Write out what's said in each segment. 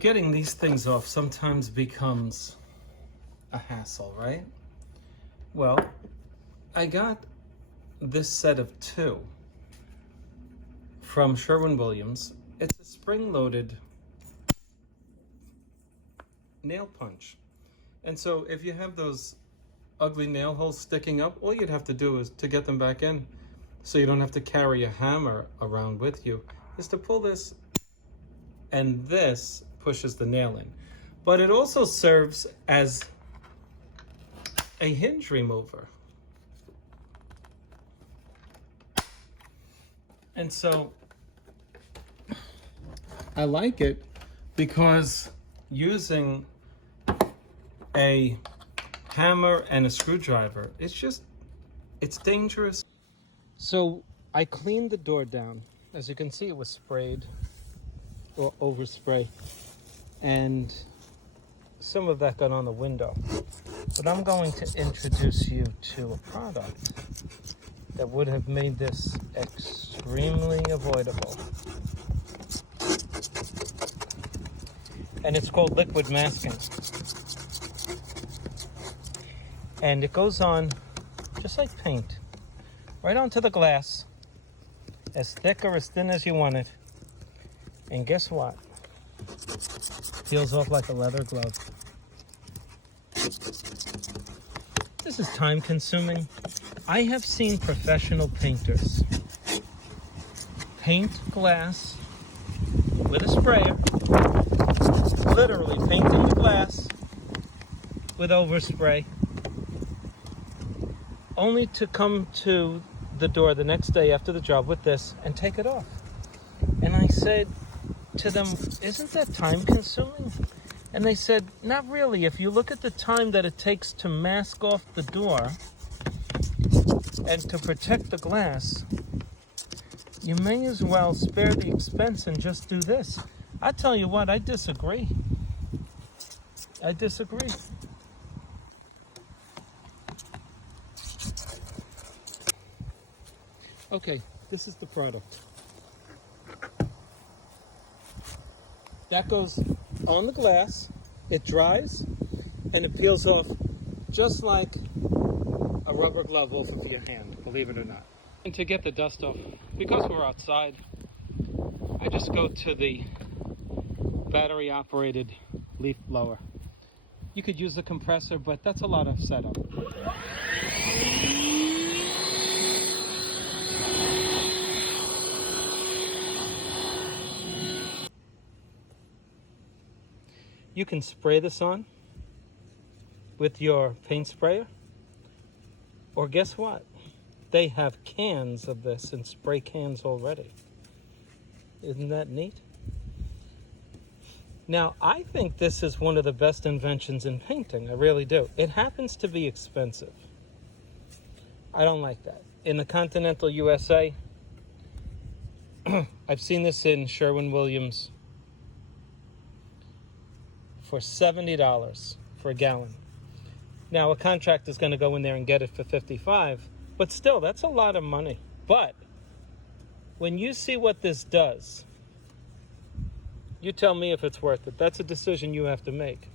getting these things off sometimes becomes a hassle, right? Well, I got this set of 2 from Sherwin-Williams. It's a spring-loaded nail punch. And so if you have those ugly nail holes sticking up, all you'd have to do is to get them back in, so you don't have to carry a hammer around with you, is to pull this, and this pushes the nail in. But it also serves as a hinge remover. And so I like it because using a hammer and a screwdriver, it's dangerous. So I cleaned the door down. As you can see, it was sprayed or overspray, and some of that got on the window. But I'm going to introduce you to a product that would have made this extremely avoidable. And it's called liquid masking. And it goes on just like paint, right onto the glass, as thick or as thin as you want it. And guess what? Peels off like a leather glove. This is time consuming. I have seen professional painters paint glass with a sprayer, literally painting the glass with overspray, only to come to the door the next day after the job with this and take it off. And I said to them, isn't that time consuming? And they said, not really. If you look at the time that it takes to mask off the door and to protect the glass, you may as well spare the expense and just do this. I tell you what, I disagree. I disagree. Okay, this is the product. That goes on the glass, it dries, and it peels off just like a rubber glove off of your hand, believe it or not. And to get the dust off, because we're outside, I just go to the battery-operated leaf blower. You could use a compressor, but that's a lot of setup. You can spray this on with your paint sprayer, or guess what? They have cans of this in spray cans already. Isn't that neat? Now, I think this is one of the best inventions in painting. I really do. It happens to be expensive. I don't like that. In the continental USA, I've seen this in Sherwin-Williams for $70 for a gallon. Now, a contractor is going to go in there and get it for $55, but still, that's a lot of money. But when you see what this does, you tell me if it's worth it. That's a decision you have to make.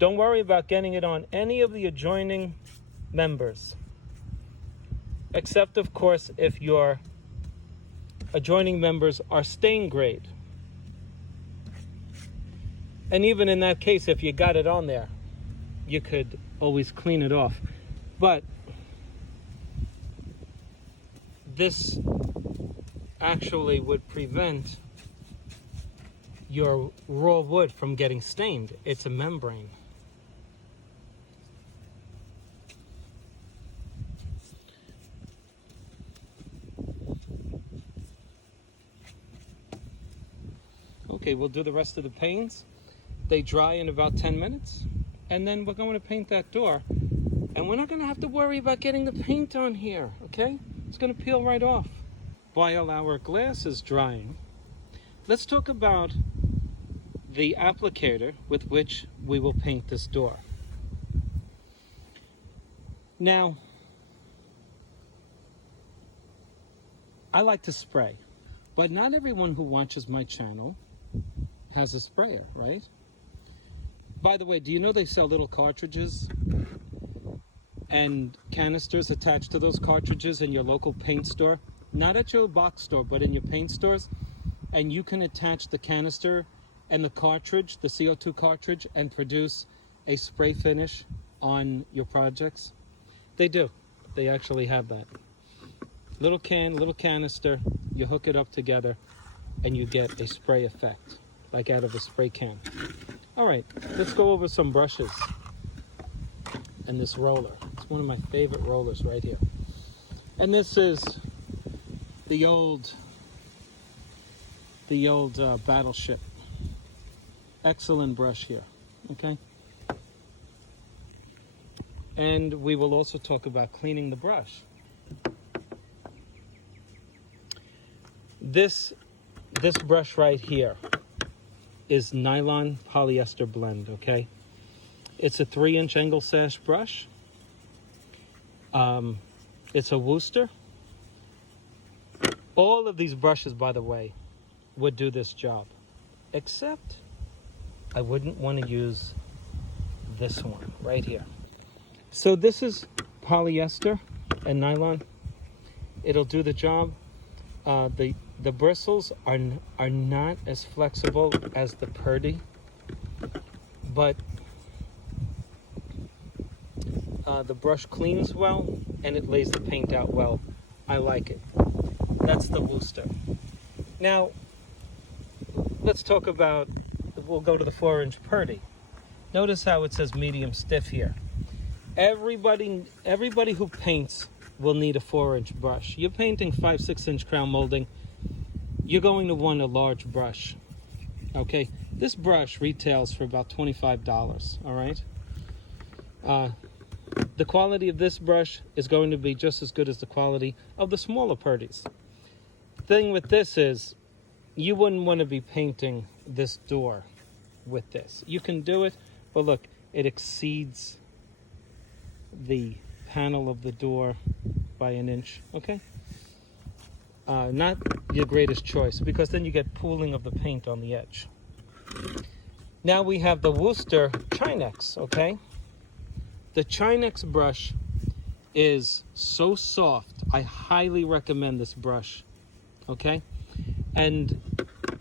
Don't worry about getting it on any of the adjoining members. Except, of course, if your adjoining members are stain grade. And even in that case, if you got it on there, you could always clean it off. But this actually would prevent your raw wood from getting stained. It's a membrane. Okay, we'll do the rest of the panes. They dry in about 10 minutes. And then we're going to paint that door. And we're not going to have to worry about getting the paint on here, okay? It's going to peel right off. While our glass is drying, let's talk about the applicator with which we will paint this door. Now, I like to spray, but not everyone who watches my channel has a sprayer, right? By the way, do you know they sell little cartridges and canisters attached to those cartridges in your local paint store? Not at your box store, but in your paint stores. And you can attach the canister and the cartridge, the CO2 cartridge, and produce a spray finish on your projects. They do. They actually have that. Little can, little canister, you hook it up together, and you get a spray effect, like out of a spray can. All right, let's go over some brushes and this roller. It's one of my favorite rollers right here. And this is the old Battleship. Excellent brush here, okay? And we will also talk about cleaning the brush. This brush right here is nylon polyester blend, okay? It's a 3-inch angle sash brush. It's a Wooster. All of these brushes, by the way, would do this job, except I wouldn't want to use this one right here. So this is polyester and nylon. It'll do the job. The bristles are not as flexible as the Purdy, but the brush cleans well and it lays the paint out well. I like it. That's the Wooster. Now, let's talk about, we'll go to the 4-inch Purdy. Notice how it says medium stiff here. Everybody who paints will need a 4-inch brush. You're painting 5-6 inch crown molding, you're going to want a large brush. Okay, this brush retails for about $25, all right? The quality of this brush is going to be just as good as the quality of the smaller Purdys. The thing with this is, you wouldn't want to be painting this door with this. You can do it, but look, it exceeds the panel of the door by an inch, okay? Not your greatest choice, because then you get pooling of the paint on the edge. Now we have the Wooster Chinex, okay? The Chinex brush is so soft. I highly recommend this brush, okay? And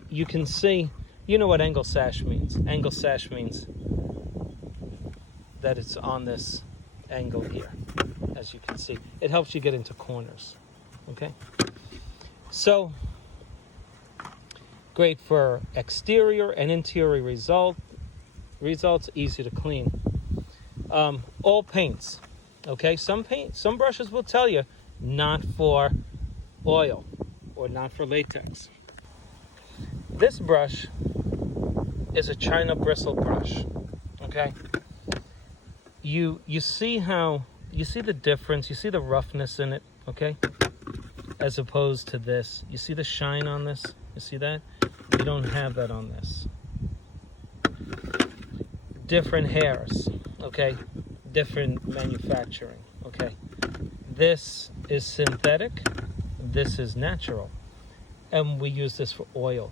you can see, you know what angle sash means. Angle sash means that it's on this angle here, as you can see. It helps you get into corners, okay? So, great for exterior and interior results, easy to clean. All paints, okay? Some brushes will tell you not for oil or not for latex. This brush is a China bristle brush, okay? You see the difference, you see the roughness in it, okay? As opposed to this. You see the shine on this? You see that? You don't have that on this. Different hairs, okay? Different manufacturing, okay? This is synthetic, this is natural. And we use this for oil,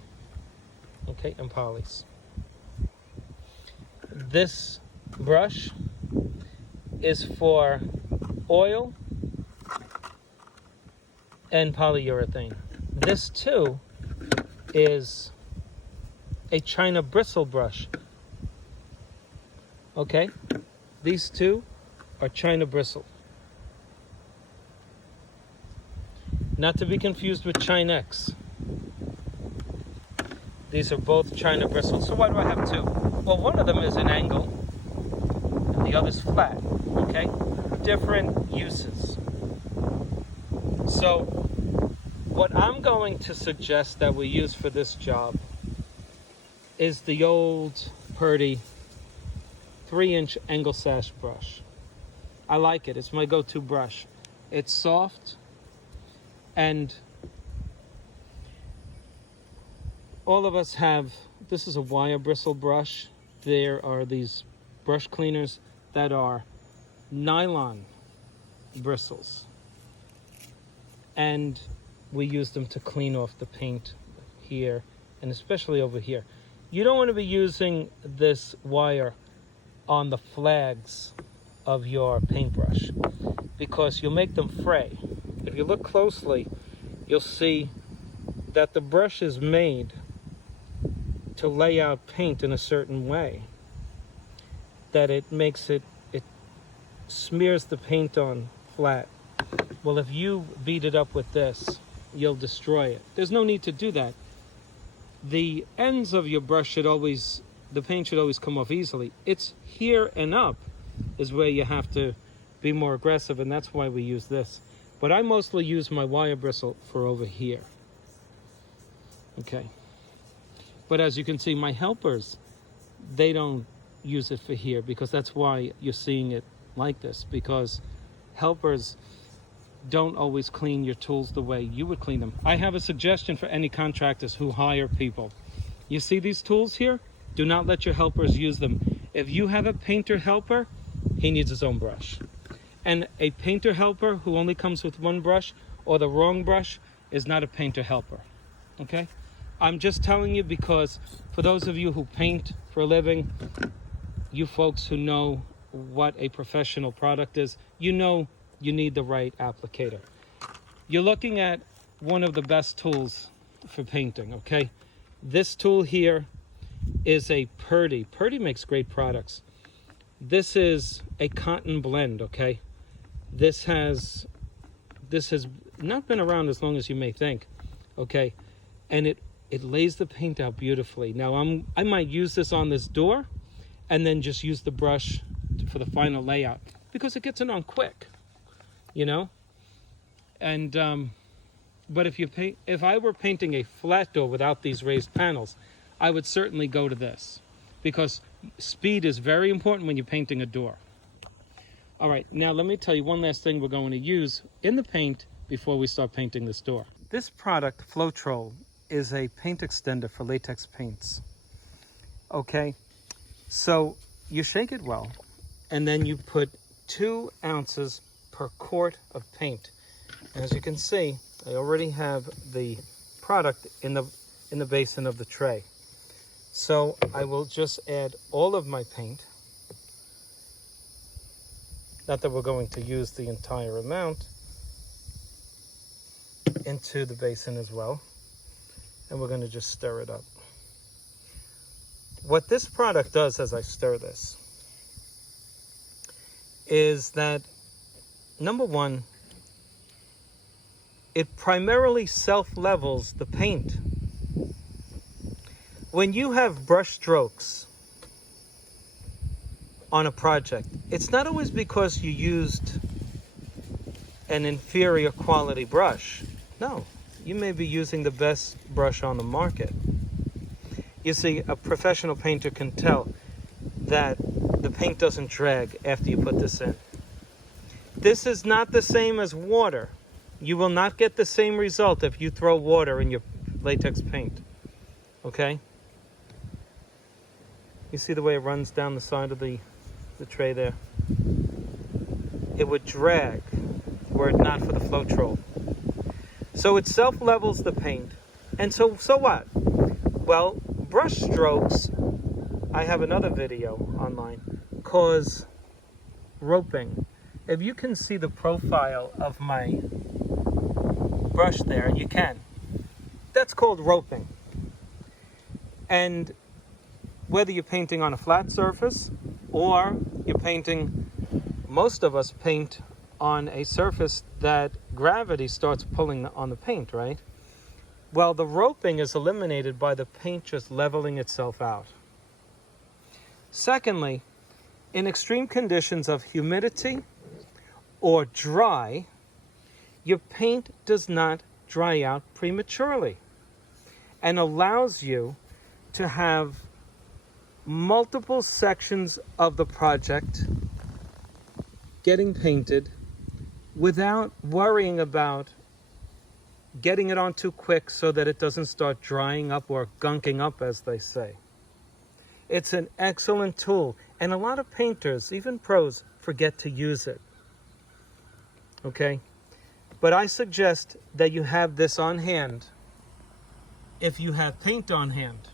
okay, and polys. This brush is for oil and polyurethane. This too is a China bristle brush. Okay, these two are China bristle. Not to be confused with Chinex. These are both China bristles. So why do I have two? Well, one of them is an angle and the other's flat, okay? Different uses. So what I'm going to suggest that we use for this job is the old Purdy 3-inch angle sash brush. I like it. It's my go-to brush. It's soft, and all of us have, this is a wire bristle brush. There are these brush cleaners that are nylon bristles. And we use them to clean off the paint here, and especially over here. You don't want to be using this wire on the flags of your paintbrush because you'll make them fray. If you look closely, you'll see that the brush is made to lay out paint in a certain way that it smears the paint on flat. Well, if you beat it up with this, you'll destroy it. There's no need to do that. The ends of your brush the paint should always come off easily. It's here and up is where you have to be more aggressive, and that's why we use this. But I mostly use my wire bristle for over here. Okay. But as you can see, my helpers, they don't use it for here, because that's why you're seeing it like this, because helpers don't always clean your tools the way you would clean them. I have a suggestion for any contractors who hire people. You see these tools here? Do not let your helpers use them. If you have a painter helper, he needs his own brush. And a painter helper who only comes with one brush or the wrong brush is not a painter helper. Okay? I'm just telling you because for those of you who paint for a living, you folks who know what a professional product is, you know you need the right applicator. You're looking at one of the best tools for painting, okay? This tool here is a Purdy. Purdy makes great products. This is a cotton blend, okay? This has not been around as long as you may think, okay? And it lays the paint out beautifully. Now I might use this on this door and then just use the brush for the final layout because it gets it on quick, you know? And but if I were painting a flat door without these raised panels, I would certainly go to this because speed is very important when you're painting a door. All right, now let me tell you one last thing we're going to use in the paint before we start painting this door. This product, Floetrol, is a paint extender for latex paints. Okay, so you shake it well, and then you put 2 ounces per quart of paint. And as you can see, I already have the product in the basin of the tray. So I will just add all of my paint. Not that we're going to use the entire amount into the basin as well. And we're going to just stir it up. What this product does as I stir this is that, number one, it primarily self-levels the paint. When you have brush strokes on a project, it's not always because you used an inferior quality brush. No, you may be using the best brush on the market. You see, a professional painter can tell that the paint doesn't drag after you put this in. This is not the same as water. You will not get the same result if you throw water in your latex paint. Okay? You see the way it runs down the side of the tray there? It would drag were it not for the Floetrol. So it self-levels the paint. And so what? Well, brush strokes, I have another video online, cause roping. If you can see the profile of my brush there, you can. That's called roping. And whether you're painting on a flat surface or you're painting, most of us paint on a surface that gravity starts pulling on the paint, right? Well, the roping is eliminated by the paint just leveling itself out. Secondly, in extreme conditions of humidity or dry, your paint does not dry out prematurely and allows you to have multiple sections of the project getting painted without worrying about getting it on too quick so that it doesn't start drying up or gunking up, as they say. It's an excellent tool, and a lot of painters, even pros, forget to use it. okay? But I suggest that you have this on hand if you have paint on hand,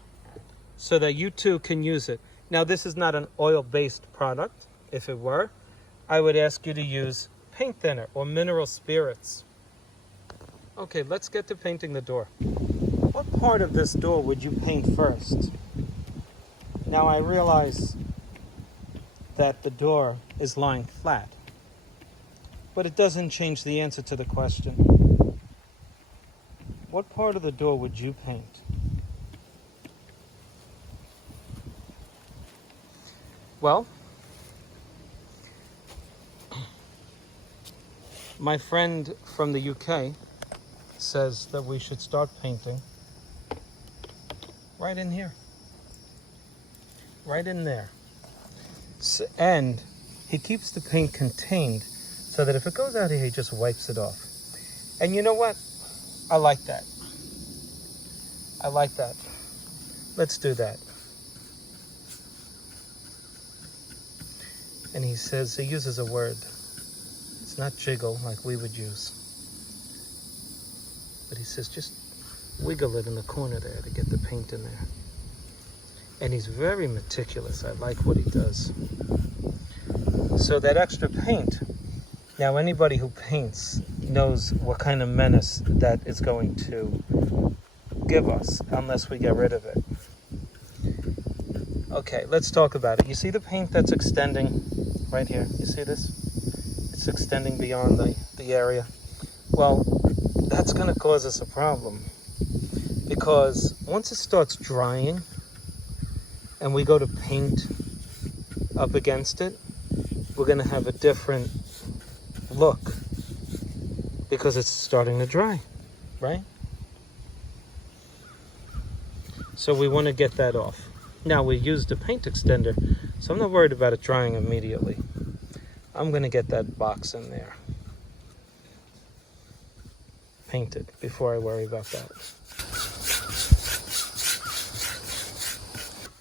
so that you too can use it. Now, this is not an oil-based product. If it were, I would ask you to use paint thinner or mineral spirits. Okay, let's get to painting the door. What part of this door would you paint first? Now, I realize that the door is lying flat, but it doesn't change the answer to the question. What part of the door would you paint? Well, my friend from the UK says that we should start painting right in here. Right in there. So, and he keeps the paint contained so that if it goes out here, he just wipes it off. And you know what? I like that. I like that. Let's do that. And he says, he uses a word. It's not jiggle like we would use. But he says, just wiggle it in the corner there to get the paint in there. And he's very meticulous. I like what he does. So that extra paint, now anybody who paints knows what kind of menace that is going to give us unless we get rid of it. Okay, let's talk about it. You see the paint that's extending right here? You see this? It's extending beyond the area. Well, that's going to cause us a problem, because once it starts drying and we go to paint up against it, we're going to have a different look because it's starting to dry, right? So we want to get that off. Now, we used a paint extender, so I'm not worried about it drying immediately. I'm going to get that box in there painted before I worry about that.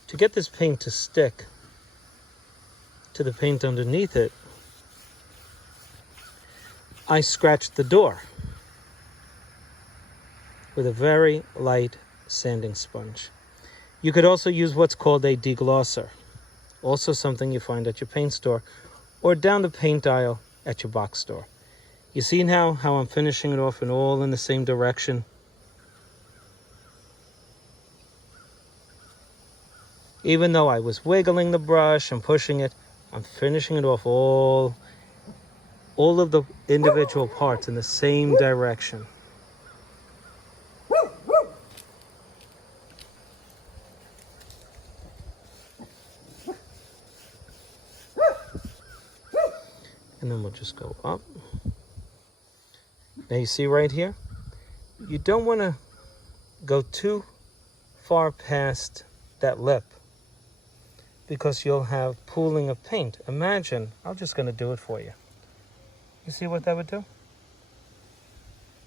To get this paint to stick to the paint underneath it, I scratched the door with a very light sanding sponge. You could also use what's called a deglosser, also something you find at your paint store or down the paint aisle at your box store. You see now how I'm finishing it off and all in the same direction? Even though I was wiggling the brush and pushing it, I'm finishing it off all of the individual parts in the same direction. And then we'll just go up. Now you see right here, you don't want to go too far past that lip because you'll have pooling of paint. Imagine, I'm just going to do it for you. You see what that would do?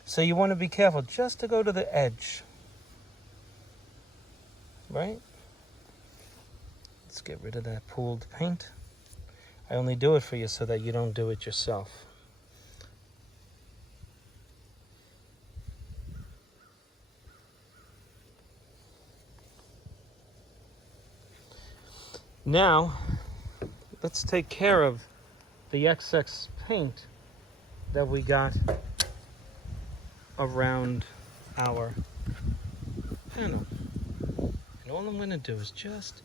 So you want to be careful just to go to the edge, right? Let's get rid of that pooled paint. I only do it for you so that you don't do it yourself. Now, let's take care of the excess paint that we got around our panel. And all I'm going to do is just,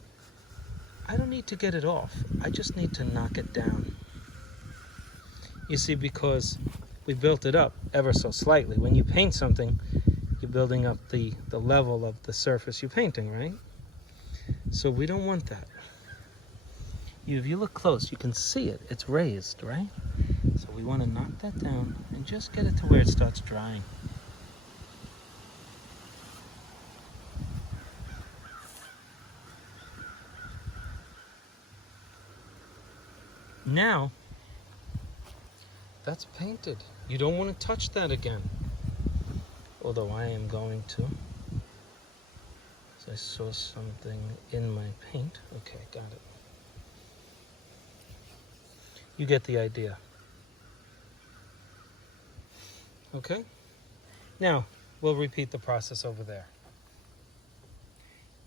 I don't need to get it off. I just need to knock it down. You see, because we built it up ever so slightly. When you paint something, you're building up the level of the surface you're painting, right? So we don't want that. If you look close, you can see it. It's raised, right? So we want to knock that down and just get it to where it starts drying. Now, that's painted. You don't want to touch that again. Although I am going to. So I saw something in my paint. Okay, got it. You get the idea. Okay? Now, we'll repeat the process over there.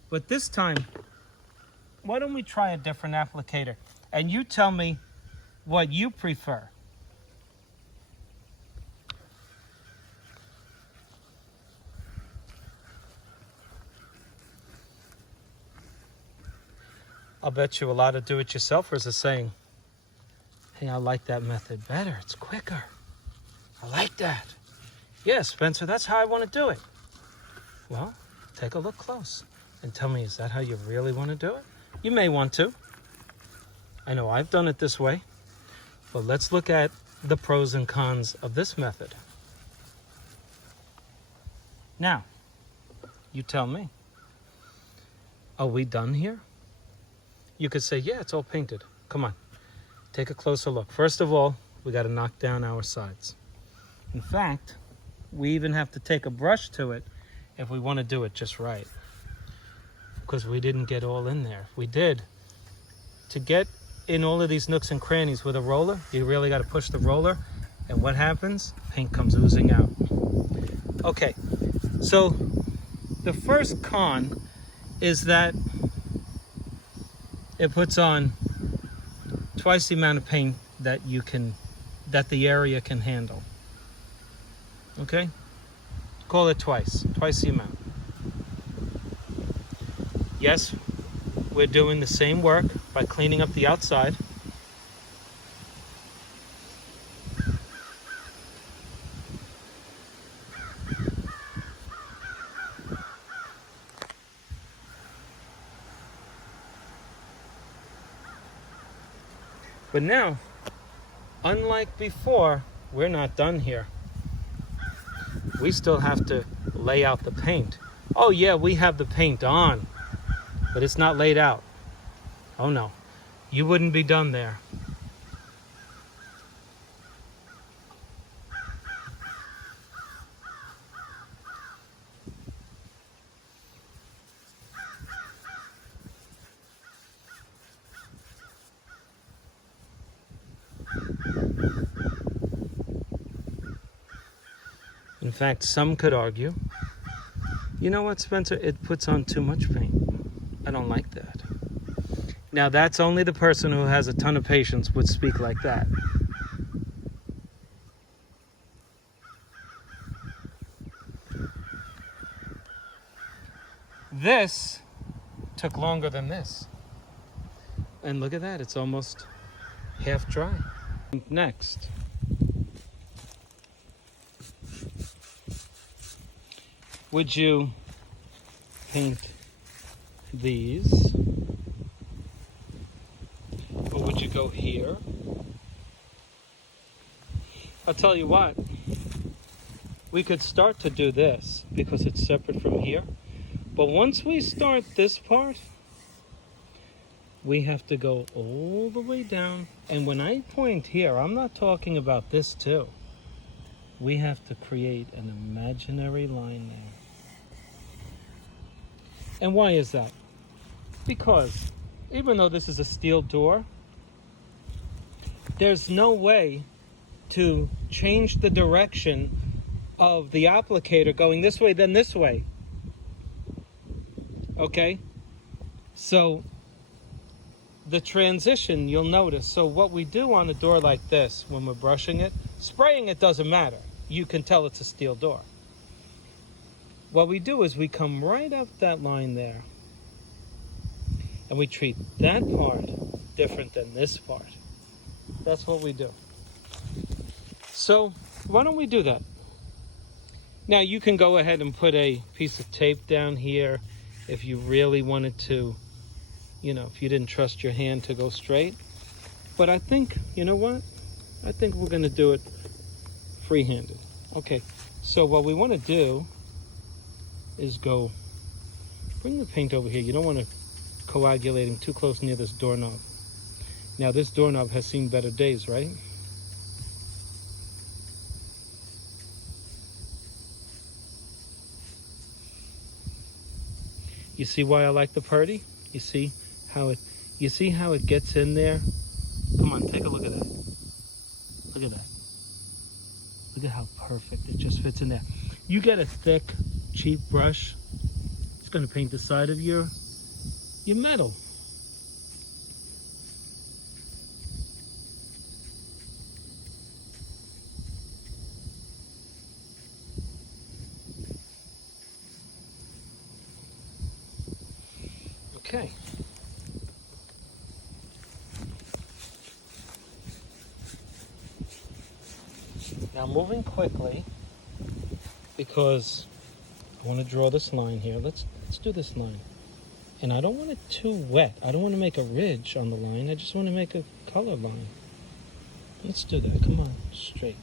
But this time, why don't we try a different applicator? And you tell me what you prefer. I'll bet you a lot of do-it-yourselfers are saying, hey, I like that method better. It's quicker. I like that. Yes, Spencer, that's how I want to do it. Well, take a look close and tell me, is that how you really want to do it? You may want to. I know I've done it this way, but let's look at the pros and cons of this method. Now, you tell me, are we done here? You could say, yeah, it's all painted. Come on, take a closer look. First of all, we got to knock down our sides. In fact, we even have to take a brush to it if we want to do it just right, because we didn't get all in there. If we did, to get in all of these nooks and crannies with a roller, you really got to push the roller, and what happens? Paint comes oozing out. Okay, so the first con is that it puts on twice the amount of paint that the area can handle. Okay? Call it twice the amount. Yes, we're doing the same work by cleaning up the outside. But now, unlike before, we're not done here. We still have to lay out the paint. Oh yeah, we have the paint on, but it's not laid out. Oh no, you wouldn't be done there. In fact, some could argue, you know what, Spencer, it puts on too much paint. I don't like that. Now, that's only the person who has a ton of patience would speak like that. This took longer than this. And look at that, it's almost half dry. Next. Would you paint these? Or would you go here? I'll tell you what, we could start to do this because it's separate from here. But once we start this part, we have to go all the way down. And when I point here, I'm not talking about this too. We have to create an imaginary line there. And why is that? Because even though this is a steel door, there's no way to change the direction of the applicator going this way, then this way. Okay? So the transition, you'll notice. So what we do on a door like this, when we're brushing it, spraying it doesn't matter. You can tell it's a steel door. What we do is we come right up that line there, and we treat that part different than this part. That's what we do. So why don't we do that? Now you can go ahead and put a piece of tape down here if you really wanted to, you know, if you didn't trust your hand to go straight. But I think, you know what? I think we're going to do it free-handed. Okay, so what we want to do is go, bring the paint over here. You don't want to coagulating too close near this doorknob. Now this doorknob has seen better days, right? You see why I like the purdy? You see how it gets in there? Come on, take a look at that. Look at that. Look at how perfect it just fits in there. You get a thick, cheap brush, it's going to paint the side of your metal. Okay. Now moving quickly, because I want to draw this line here. Let's do this line. And I don't want it too wet. I don't want to make a ridge on the line. I just want to make a color line. Let's do that. Come on, straight.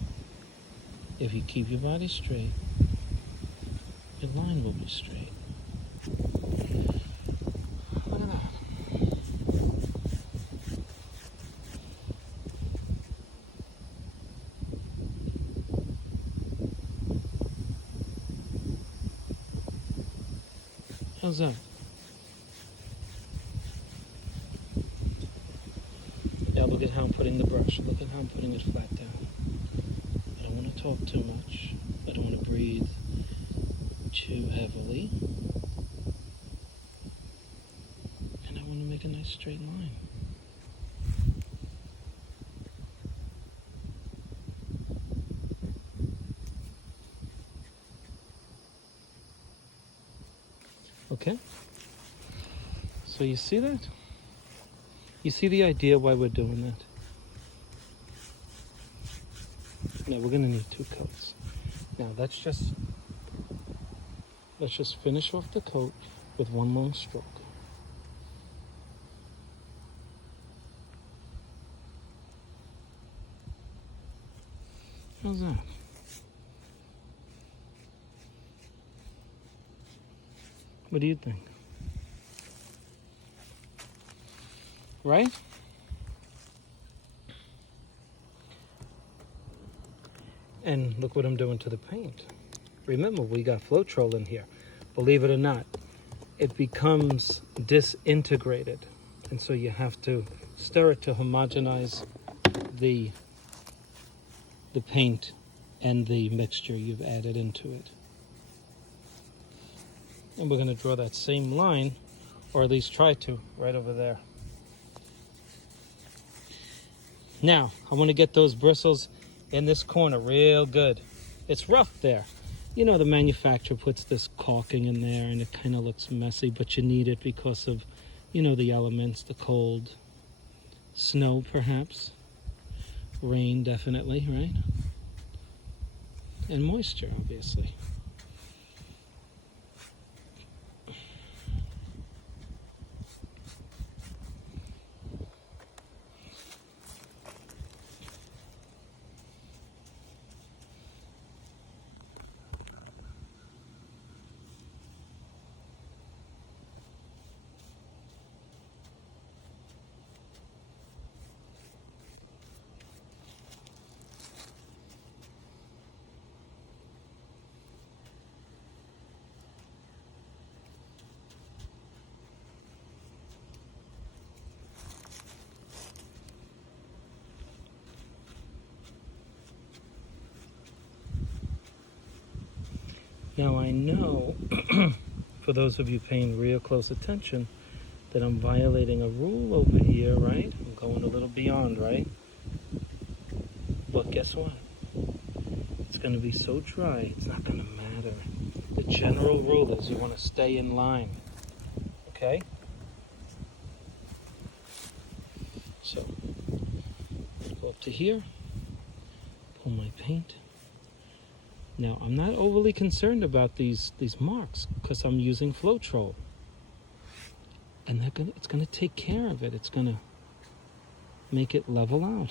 If you keep your body straight, your line will be straight. Look at that. How's that? Now look at how I'm putting the brush. Look at how I'm putting it flat down. I don't want to talk too much. I don't want to breathe too heavily. And I want to make a nice straight line. Okay? So you see that? You see the idea why we're doing that? Now we're gonna need 2 coats. Now let's just finish off the coat with 1 long stroke. How's that? What do you think? Right? And look what I'm doing to the paint. Remember, we got Floetrol in here. Believe it or not, it becomes disintegrated. And so you have to stir it to homogenize the paint and the mixture you've added into it. And we're going to draw that same line, or at least try to, right over there. Now, I want to get those bristles in this corner real good. It's rough there. You know, the manufacturer puts this caulking in there and it kind of looks messy, but you need it because of, you know, the elements, the cold, snow perhaps, rain definitely, right? And moisture, obviously. Now I know, for those of you paying real close attention, that I'm violating a rule over here, right? I'm going a little beyond, right? But guess what? It's going to be so dry, it's not going to matter. The general rule is you want to stay in line, okay? So, go up to here, pull my paint. Now, I'm not overly concerned about these marks because I'm using Floetrol. And it's going to take care of it. It's going to make it level out.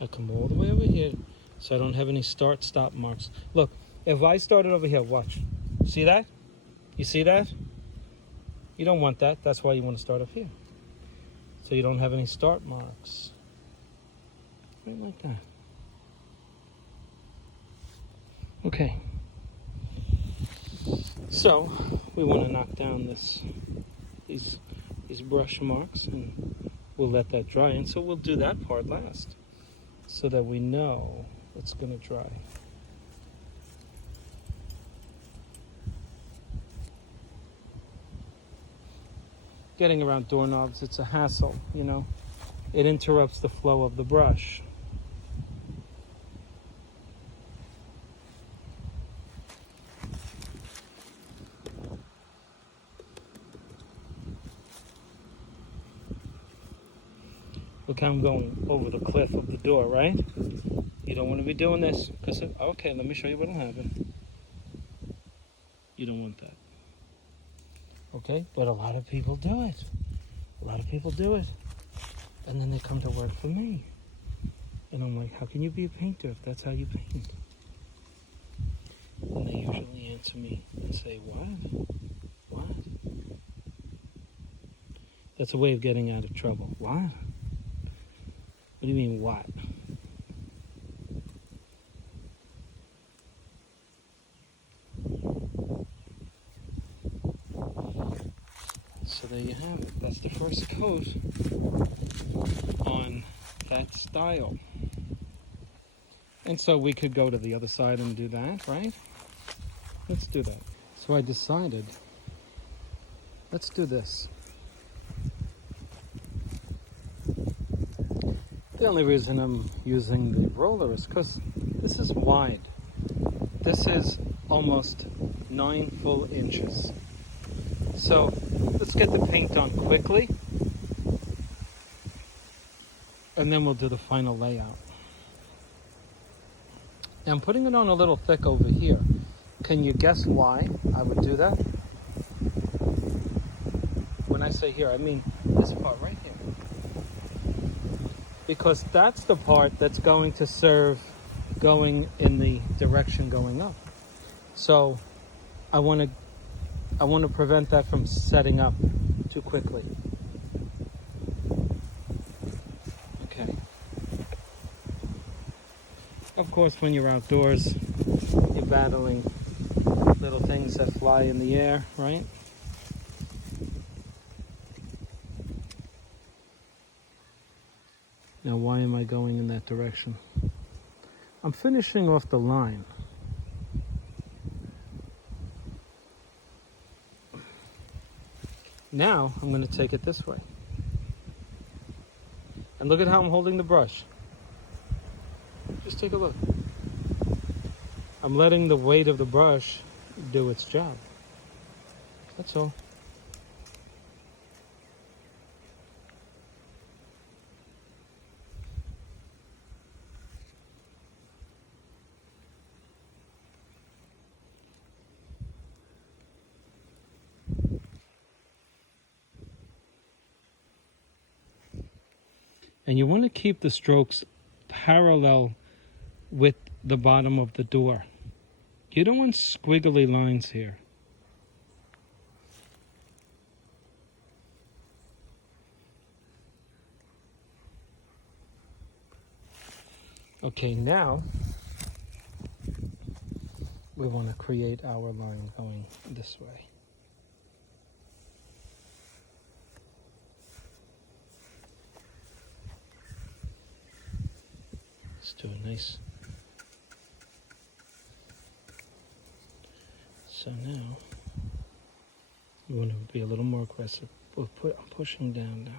I come all the way over here so I don't have any start-stop marks. Look, if I started over here, watch. See that? You see that? You don't want that. That's why you want to start up here. So you don't have any start marks. Right like that. Okay. So we want to knock down these brush marks and we'll let that dry. And so we'll do that part last so that we know it's going to dry. Getting around doorknobs, it's a hassle, you know. It interrupts the flow of the brush. Look how I'm going over the cliff of the door, right? You don't want to be doing this. Okay, let me show you what'll happen. You don't want that. Okay, but a lot of people do it. A lot of people do it. And then they come to work for me. And I'm like, how can you be a painter if that's how you paint? And they usually answer me and say, what? What? That's a way of getting out of trouble. What? What do you mean, what? So there you have it. That's the first coat on that style. And so we could go to the other side and do that, right? Let's do that. So I decided, let's do this. The only reason I'm using the roller is because this is wide. This is almost 9 full inches. So let's get the paint on quickly, and then we'll do the final layout. Now I'm putting it on a little thick over here. Can you guess why I would do that? When I say here, I mean this part right here. Because that's the part that's going to serve going in the direction going up. So I want to prevent that from setting up too quickly. Okay. Of course, when you're outdoors, you're battling little things that fly in the air, right? Now, why am I going in that direction? I'm finishing off the line. Now, I'm going to take it this way. And look at how I'm holding the brush. Just take a look. I'm letting the weight of the brush do its job. That's all. And you want to keep the strokes parallel with the bottom of the door. You don't want squiggly lines here. Okay, now we want to create our line going this way. Let's do a nice. So now we want to be a little more aggressive. I'm pushing down now.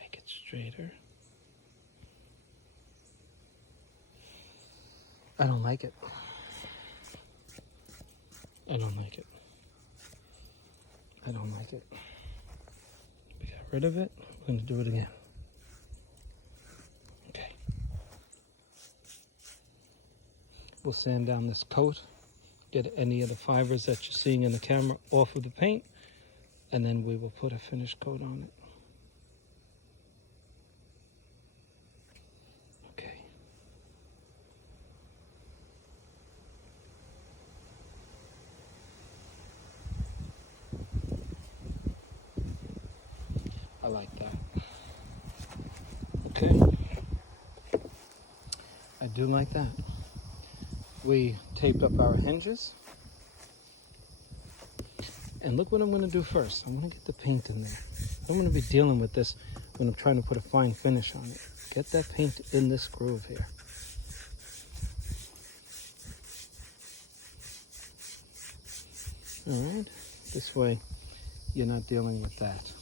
Make it straighter. I don't like it. I don't like it. I don't like it. We got rid of it. We're going to do it again. Okay. We'll sand down this coat. Get any of the fibers that you're seeing in the camera off of the paint. And then we will put a finished coat on it. I like that. Okay. do like that. We taped up our hinges. And look what I'm gonna do first. I'm gonna get the paint in there. I'm gonna be dealing with this when I'm trying to put a fine finish on it. Get that paint in this groove here. All right, this way you're not dealing with that.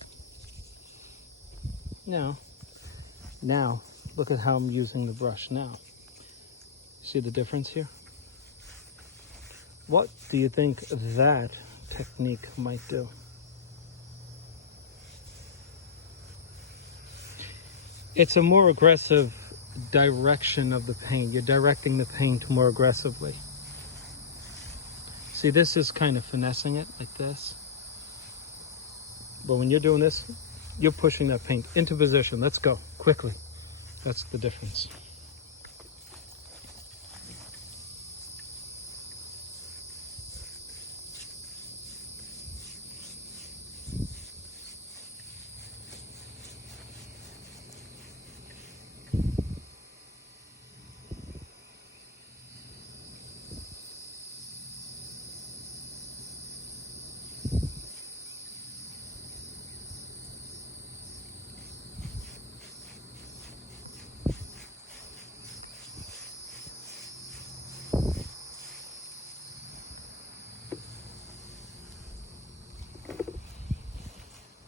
Now, look at how I'm using the brush now. See the difference here? What do you think that technique might do? It's a more aggressive direction of the paint. You're directing the paint more aggressively. See, this is kind of finessing it like this. But when you're doing this, you're pushing that paint into position. Let's go, quickly. That's the difference.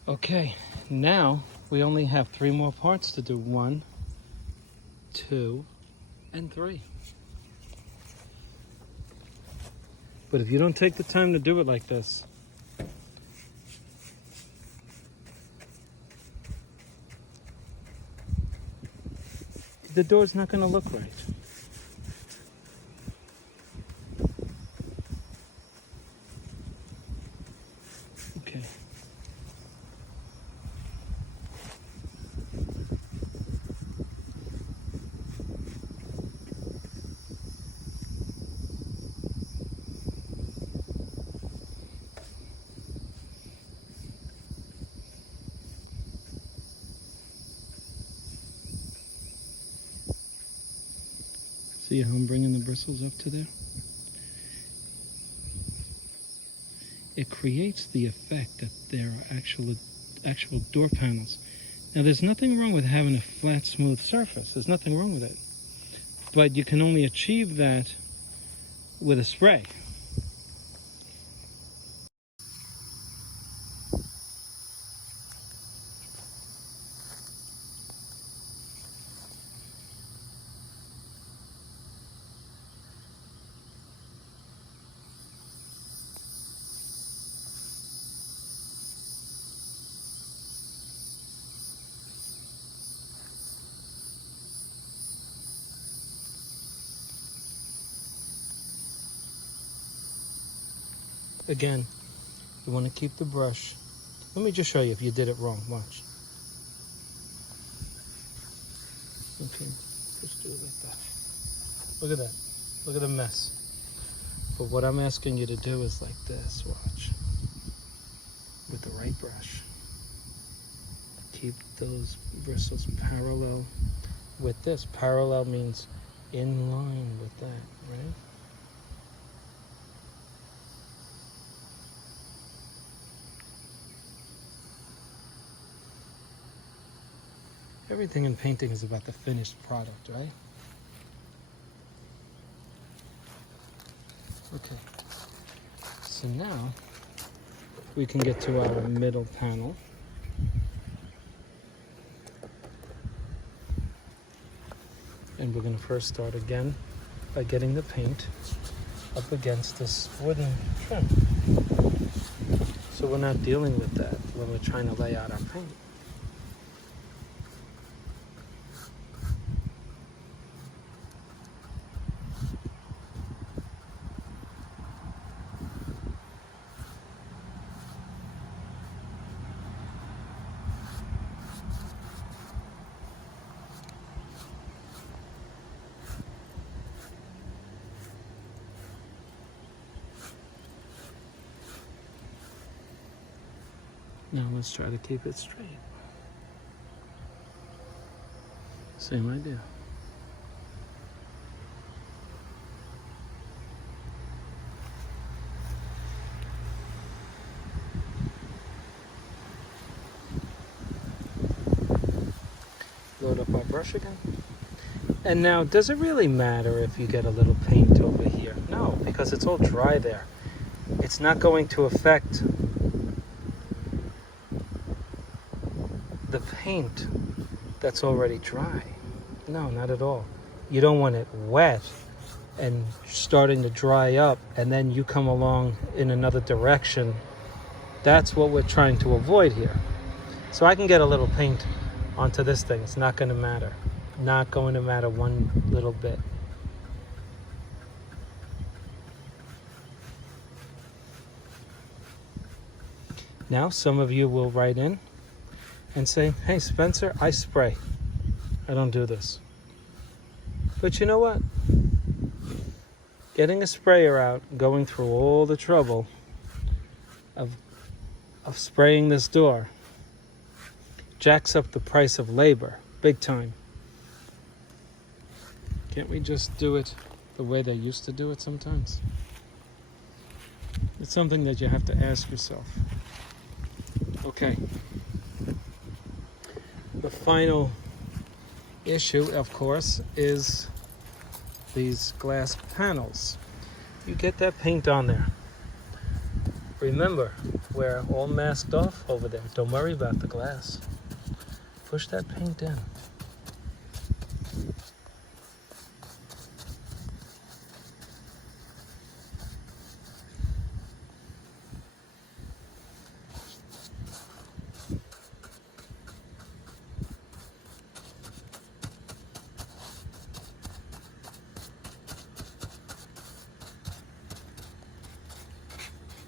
Okay, now we only have 3 more parts to do. 1, 2, and 3. But if you don't take the time to do it like this, the door's not going to look right. Okay. See how I'm bringing the bristles up to there? It creates the effect that there are actual door panels. Now, there's nothing wrong with having a flat, smooth surface. There's nothing wrong with it. But you can only achieve that with a spray. Again, you want to keep the brush. Let me just show you if you did it wrong. Watch. Okay, just do it like that. Look at that. Look at the mess. But what I'm asking you to do is like this. Watch. With the right brush. Keep those bristles parallel with this. Parallel means in line with that, right? Everything in painting is about the finished product, right? Okay. So now we can get to our middle panel. And we're going to first start again by getting the paint up against this wooden trim. So we're not dealing with that when we're trying to lay out our paint. Now let's try to keep it straight. Same idea. load up our brush again. And now, does it really matter if you get a little paint over here? No, because it's all dry there. It's not going to affect the paint that's already dry. No, not at all. You don't want it wet and starting to dry up, and then you come along in another direction. That's what we're trying to avoid here. So I can get a little paint onto this thing. It's not going to matter. Not going to matter one little bit. Now some of you will write in and say, hey Spencer, I spray. I don't do this. But you know what? Getting a sprayer out, going through all the trouble of spraying this door jacks up the price of labor big time. Can't we just do it the way they used to do it sometimes? It's something that you have to ask yourself. Okay. The final issue, of course, is these glass panels. You get that paint on there. Remember, we're all masked off over there. Don't worry about the glass. Push that paint in.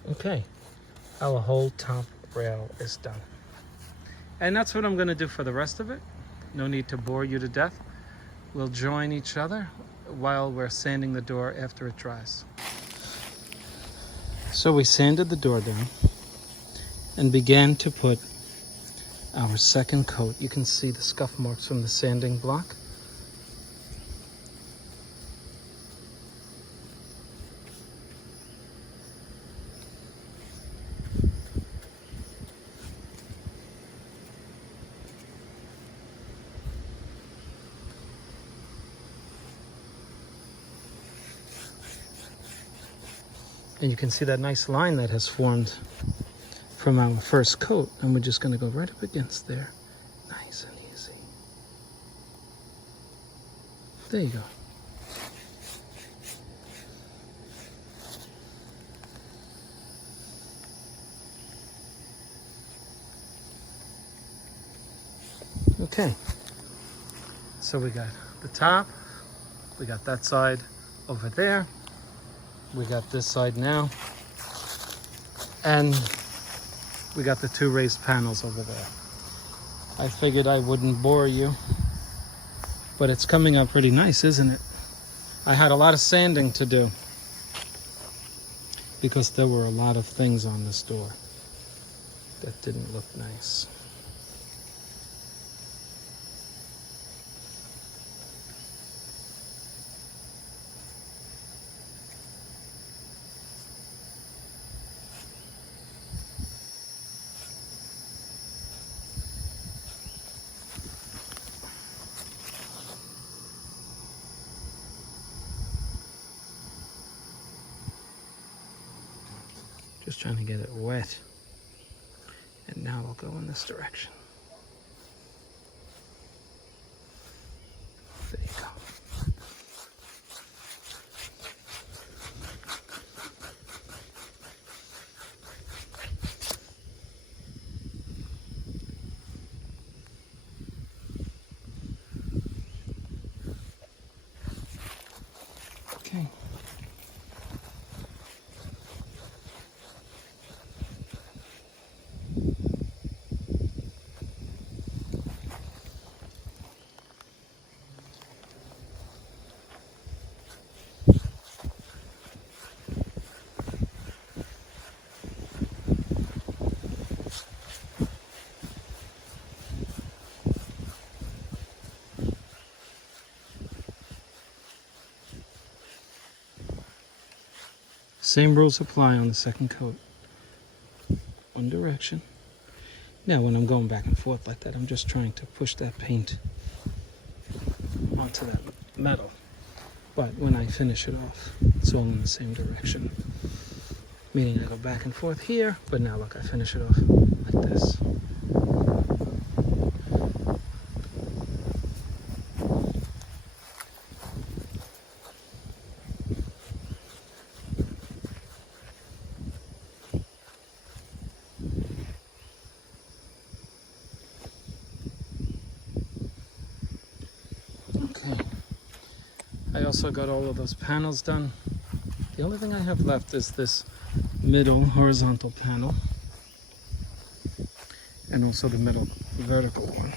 Okay, our whole top rail is done. And that's what I'm going to do for the rest of it. No need to bore you to death. We'll join each other while we're sanding the door after it dries. So we sanded the door down and began to put our second coat. You can see the scuff marks from the sanding block. And you can see that nice line that has formed from our first coat. And we're just going to go right up against there. Nice and easy. There you go. Okay. So we got the top. We got that side over there. We got this side now, and we got the two raised panels over there. I figured I wouldn't bore you, but it's coming out pretty nice, isn't it? I had a lot of sanding to do because there were a lot of things on this door that didn't look nice. Just trying to get it wet. And now we'll go in this direction. There you go. Okay. Same rules apply on the second coat. One direction. Now when I'm going back and forth like that, I'm just trying to push that paint onto that metal. But when I finish it off, it's all in the same direction. Meaning I go back and forth here, but now look, I finish it off like this. Okay. I also got all of those panels done. The only thing I have left is this middle horizontal panel and also the middle vertical one.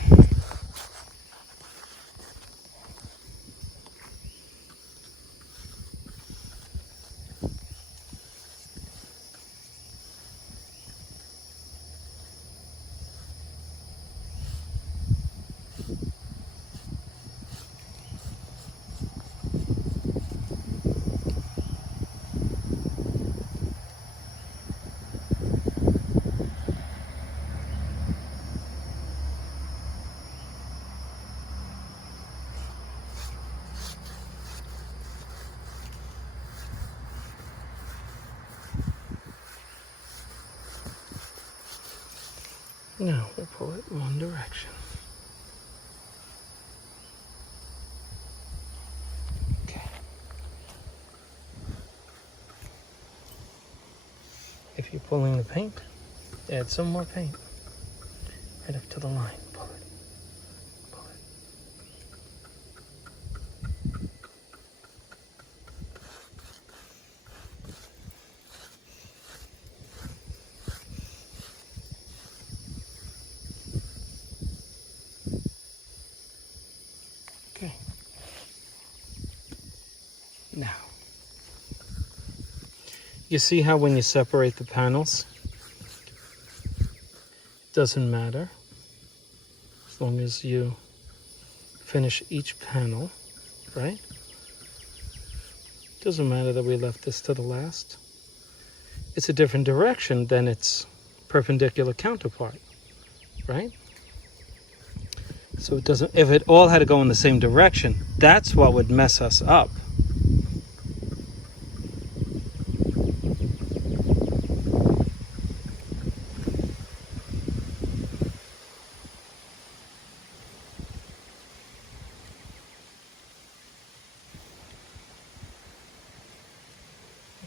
Now we'll pull it in one direction. Okay. If you're pulling the paint, add some more paint. Right up to the line. Pull it. Pull it. Okay. Now, you see how when you separate the panels, it doesn't matter as long as you finish each panel, right? Doesn't matter that we left this to the last. It's a different direction than its perpendicular counterpart, right? So it doesn't, if it all had to go in the same direction, that's what would mess us up.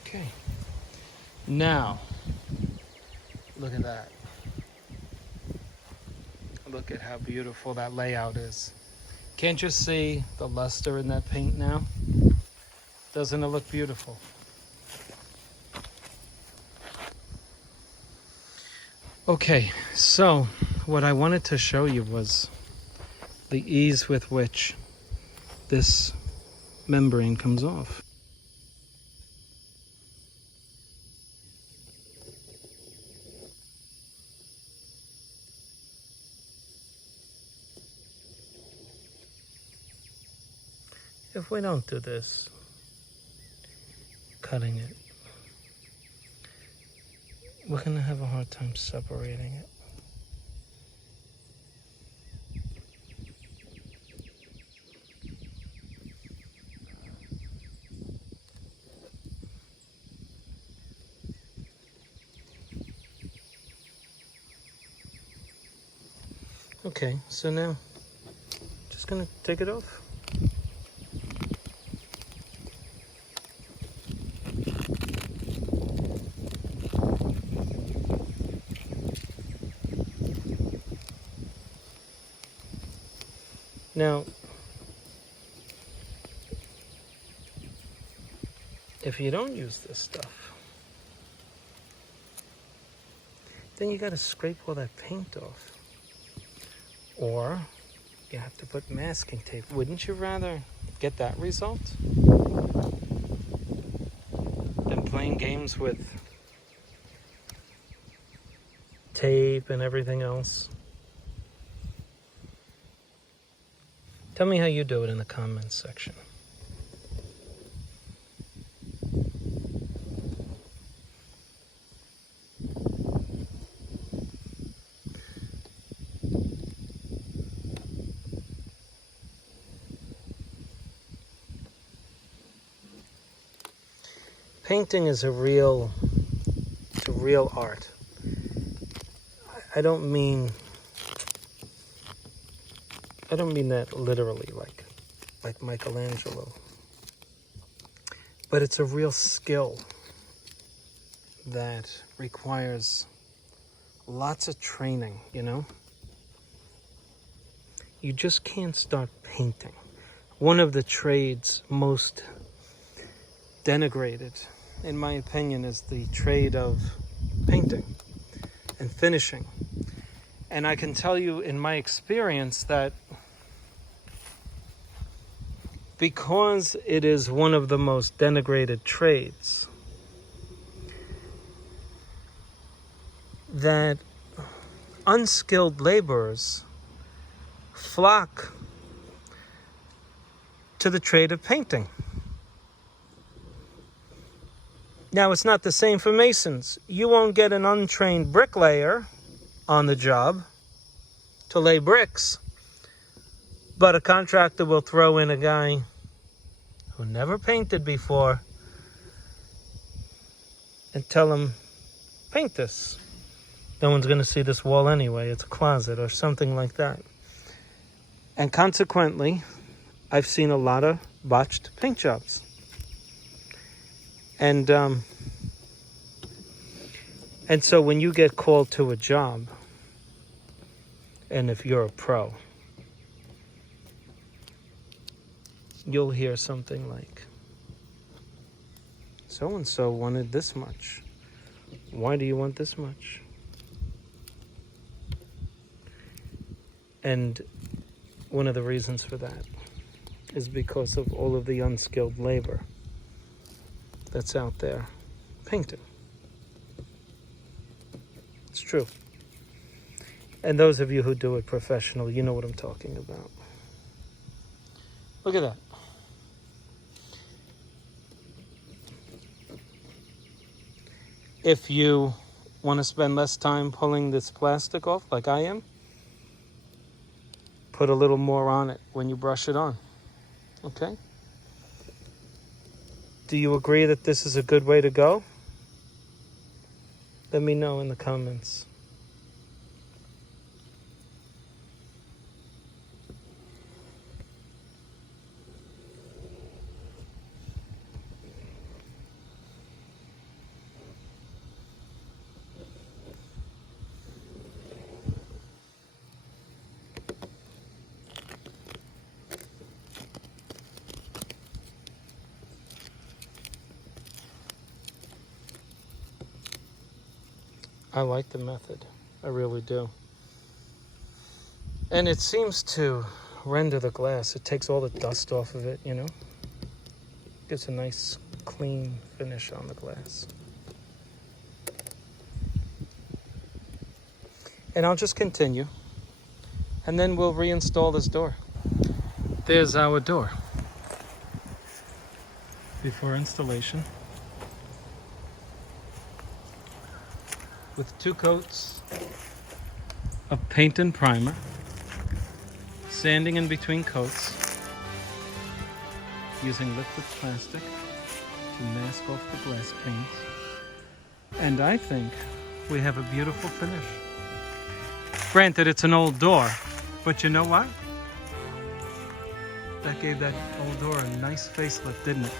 Okay. Now, look at that. Look at how beautiful that layout is. Can't you see the luster in that paint now? Doesn't it look beautiful? Okay, so what I wanted to show you was the ease with which this membrane comes off. If we don't do this, cutting it, we're going to have a hard time separating it. Okay, so now, just going to take it off. Now, if you don't use this stuff, then you got to scrape all that paint off. Or you have to put masking tape. Wouldn't you rather get that result than playing games with tape and everything else? Tell me how you do it in the comments section. Painting is it's a real art. I don't mean that literally, like Michelangelo. But it's a real skill that requires lots of training, you know? You just can't start painting. One of the trades most denigrated, in my opinion, is the trade of painting and finishing. And I can tell you in my experience that because it is one of the most denigrated trades, that unskilled laborers flock to the trade of painting. Now, it's not the same for masons. You won't get an untrained bricklayer on the job to lay bricks, but a contractor will throw in a guy who never painted before and tell him, paint this. No one's going to see this wall anyway. It's a closet or something like that. And consequently, I've seen a lot of botched paint jobs. And so when you get called to a job, and if you're a pro, you'll hear something like, so-and-so wanted this much. Why do you want this much? And one of the reasons for that is because of all of the unskilled labor that's out there painting. It's true. And those of you who do it professional, you know what I'm talking about. Look at that. If you want to spend less time pulling this plastic off, like I am, put a little more on it when you brush it on, okay? Do you agree that this is a good way to go? Let me know in the comments. I like the method. I really do. And it seems to render the glass. It takes all the dust off of it, you know? Gives a nice, clean finish on the glass. And I'll just continue. And then we'll reinstall this door. There's our door. Before installation. With 2 coats of paint and primer, sanding in between coats, using liquid plastic to mask off the glass panes. And I think we have a beautiful finish. Granted, it's an old door, but you know what? That gave that old door a nice facelift, didn't it?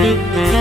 Thank you.